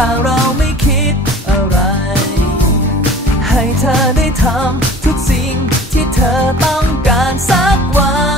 ถ้าเราไม่คิดอะไร ให้เธอได้ทำทุกสิ่งที่เธอต้องการสักวัน